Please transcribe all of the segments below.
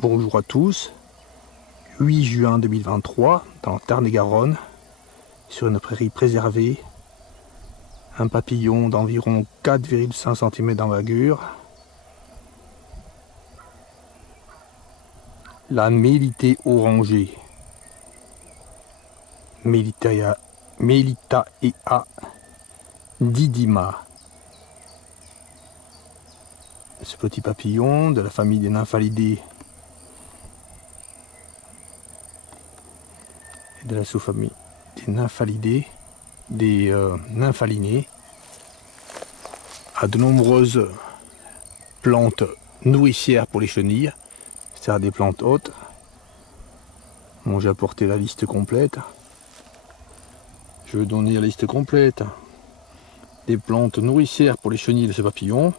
Bonjour à tous, 8 juin 2023, dans Tarn-et-Garonne, sur une prairie préservée, un papillon d'environ 4,5 cm d'envergure, la mélitée orangée, Melitaea didima. Ce petit papillon de la famille des Nymphalidae et de la sous-famille des Nymphalidae, des Nymphalinés, a de nombreuses plantes nourricières pour les chenilles, c'est-à-dire des plantes hautes. Bon, j'ai apporté la liste complète. Je vais donner la liste complète des plantes nourricières pour les chenilles de ce papillon.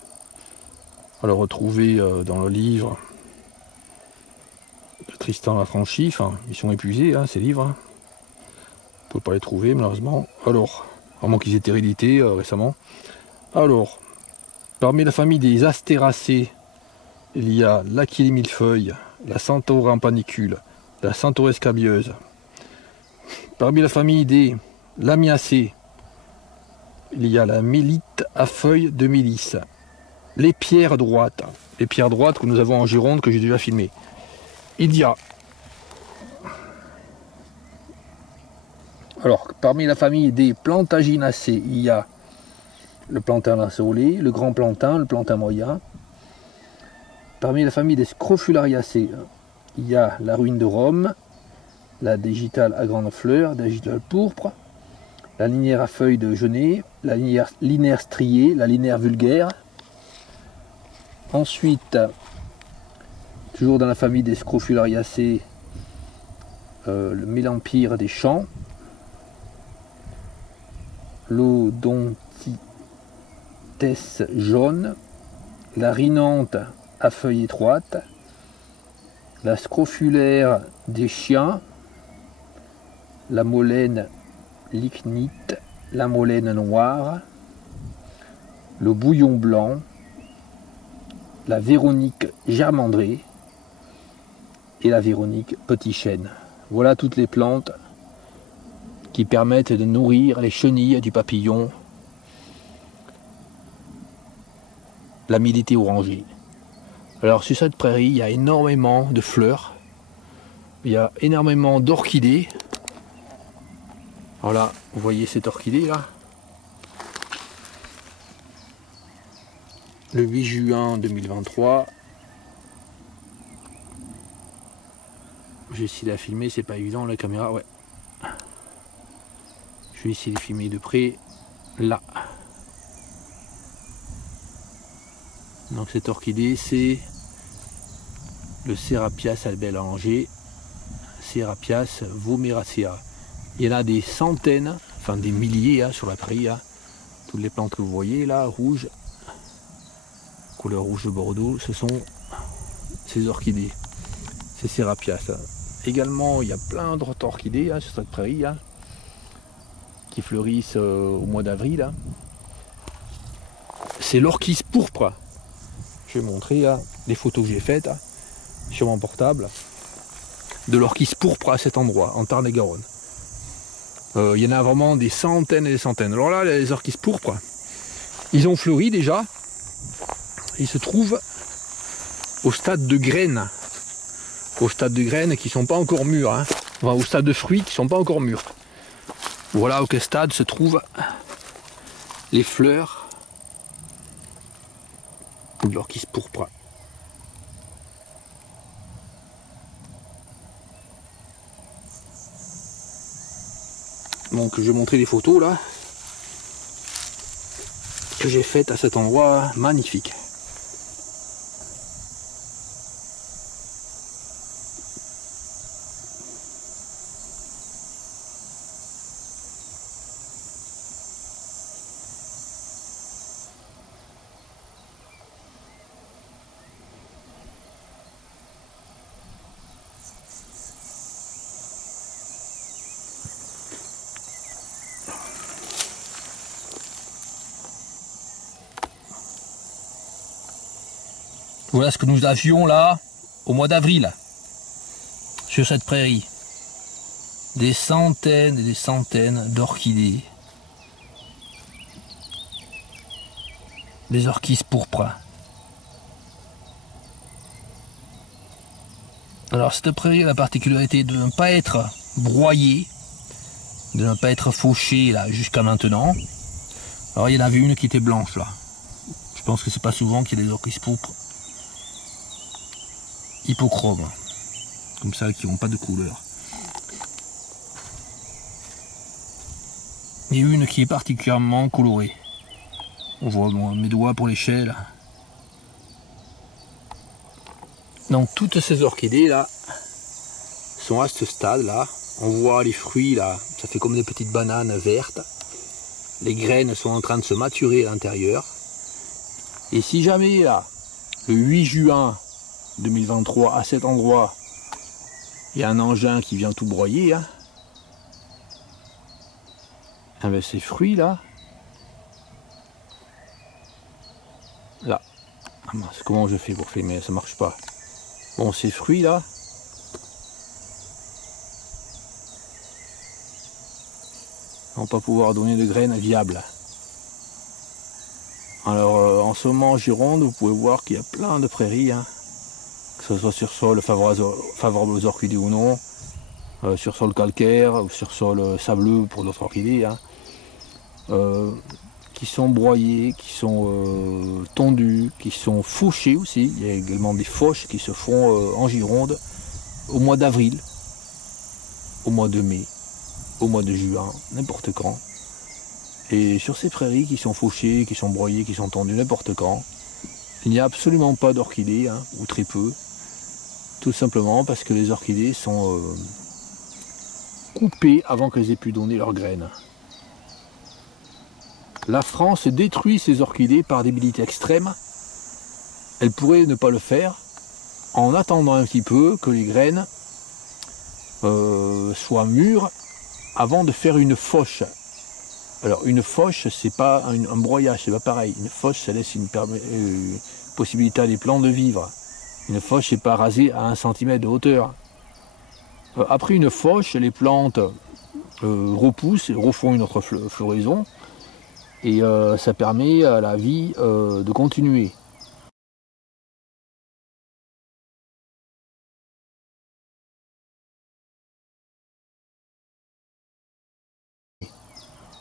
On va le retrouver dans le livre de Tristan Lafranchi. Enfin, ils sont épuisés, hein, ces livres. On ne peut pas les trouver, malheureusement. Alors, à moins qu'ils aient été réédités récemment. Alors, parmi la famille des Astéracées, il y a l'Achille millefeuille, la Centaure en panicule, la Centaure escabieuse. Parmi la famille des Lamiacées, il y a la Mélite à feuilles de milice, les pierres droites que nous avons en Gironde, que j'ai déjà filmé. Il y a, alors, parmi la famille des Plantaginacées, il y a le plantain laceolé, le grand plantain, le plantain moyen. Parmi la famille des Scrofulariacées, il y a la ruine de Rome, la digitale à grandes fleurs, la digitale pourpre, la linière à feuilles de genêt, la linéaire striée, la linéaire vulgaire. Ensuite, toujours dans la famille des Scrofulariacées, le mélampyre des champs, l'Odontites jaune, la rhinante à feuilles étroites, la scrofulaire des chiens, la molène lignite, la molène noire, le bouillon blanc, la Véronique germandrée et la Véronique petit chêne. Voilà toutes les plantes qui permettent de nourrir les chenilles du papillon, la Mélitée orangée. Alors sur cette prairie, il y a énormément de fleurs, il y a énormément d'orchidées. Voilà, vous voyez cette orchidée là. Le 8 juin 2023. J'ai essayé de la filmer, c'est pas évident la caméra, ouais. Je vais essayer de filmer de près, là. Donc cette orchidée, c'est le Serapias albélanger, Serapias vomeracea. Il y en a des centaines, enfin des milliers hein, sur la prairie. Hein. Toutes les plantes que vous voyez là, rouges, couleur rouge de Bordeaux, ce sont ces orchidées, ces Serapias. Hein. Également, il y a plein d'autres orchidées hein, sur cette prairie hein, qui fleurissent au mois d'avril. Hein. C'est l'orchis pourpre. Je vais montrer hein, les photos que j'ai faites hein, sur mon portable de l'orchis pourpre à cet endroit, en Tarn-et-Garonne. Il y en a vraiment des centaines et des centaines. Alors là, les orchis pourpres, ils ont fleuri déjà. Ils se trouvent au stade de graines. Au stade de graines qui ne sont pas encore mûres. Hein. Enfin, au stade de fruits qui ne sont pas encore mûrs. Voilà au quel stade se trouvent les fleurs de l'orchis pourpre. Donc je vais montrer les photos là que j'ai faites à cet endroit magnifique. Voilà ce que nous avions là au mois d'avril, sur cette prairie, des centaines et des centaines d'orchidées, des orchis pourpres. Alors cette prairie a la particularité de ne pas être broyée, de ne pas être fauchée là jusqu'à maintenant. Alors il y en avait une qui était blanche là. Je pense que c'est pas souvent qu'il y a des orchis pourpres hypochromes, comme ça, qui n'ont pas de couleur. Il y a une qui est particulièrement colorée. On voit mes doigts pour l'échelle. Donc toutes ces orchidées là sont à ce stade là. On voit les fruits là, ça fait comme des petites bananes vertes. Les graines sont en train de se maturer à l'intérieur. Et si jamais là, le 8 juin 2023, à cet endroit, il y a un engin qui vient tout broyer, hein, avec ces fruits là, là, ah mince, comment je fais pour filmer, ça marche pas. Bon, ces fruits là, vont pas pouvoir donner de graines viables. Alors en ce moment en Gironde, vous pouvez voir qu'il y a plein de prairies, hein, que ce soit sur sol favorable aux orchidées ou non, sur sol calcaire ou sur sol sableux pour d'autres orchidées, hein, qui sont broyées, qui sont tondues, qui sont fauchées aussi. Il y a également des fauches qui se font en Gironde au mois d'avril, au mois de mai, au mois de juin, n'importe quand. Et sur ces prairies qui sont fauchées, qui sont broyées, qui sont tondues n'importe quand, il n'y a absolument pas d'orchidées, hein, ou très peu, tout simplement parce que les orchidées sont coupées avant qu'elles aient pu donner leurs graines. La France détruit ses orchidées par débilité extrême. Elle pourrait ne pas le faire en attendant un petit peu que les graines soient mûres avant de faire une fauche. Alors une fauche, c'est pas un broyage, c'est pas pareil. Une fauche, ça laisse une possibilité à des plants de vivre. Une fauche, c'est pas rasé à 1 cm de hauteur. Après une fauche, les plantes repoussent, refont une autre floraison, et ça permet à la vie de continuer.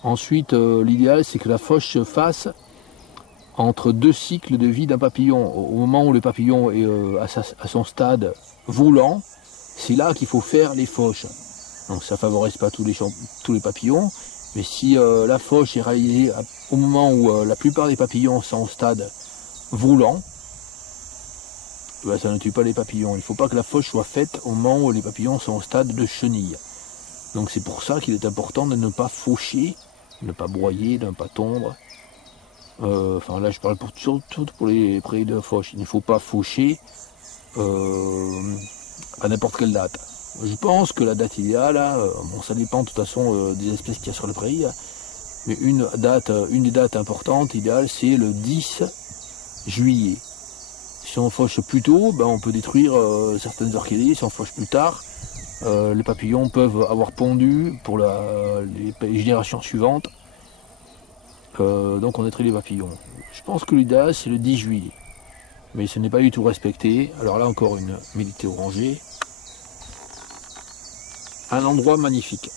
Ensuite, l'idéal, c'est que la fauche se fasse entre 2 cycles de vie d'un papillon. Au moment où le papillon est à son stade volant, c'est là qu'il faut faire les fauches. Donc ça ne favorise pas tous les papillons, mais si la fauche est réalisée au moment où la plupart des papillons sont au stade volant, ben, ça ne tue pas les papillons. Il ne faut pas que la fauche soit faite au moment où les papillons sont au stade de chenille. Donc c'est pour ça qu'il est important de ne pas faucher, de ne pas broyer, de ne pas tondre. Enfin là je parle surtout pour les prairies de fauche. Il ne faut pas faucher à n'importe quelle date. Je pense que la date idéale, bon ça dépend de toute façon des espèces qu'il y a sur la prairie, mais une des dates importantes, idéales, c'est le 10 juillet. Si on fauche plus tôt, ben, on peut détruire certaines orchidées. Si on fauche plus tard, les papillons peuvent avoir pondu pour les générations suivantes. Donc on détruit les papillons. Je pense que l'idéal c'est le 10 juillet. Mais ce n'est pas du tout respecté. Alors là encore une mélitée orangée. Un endroit magnifique.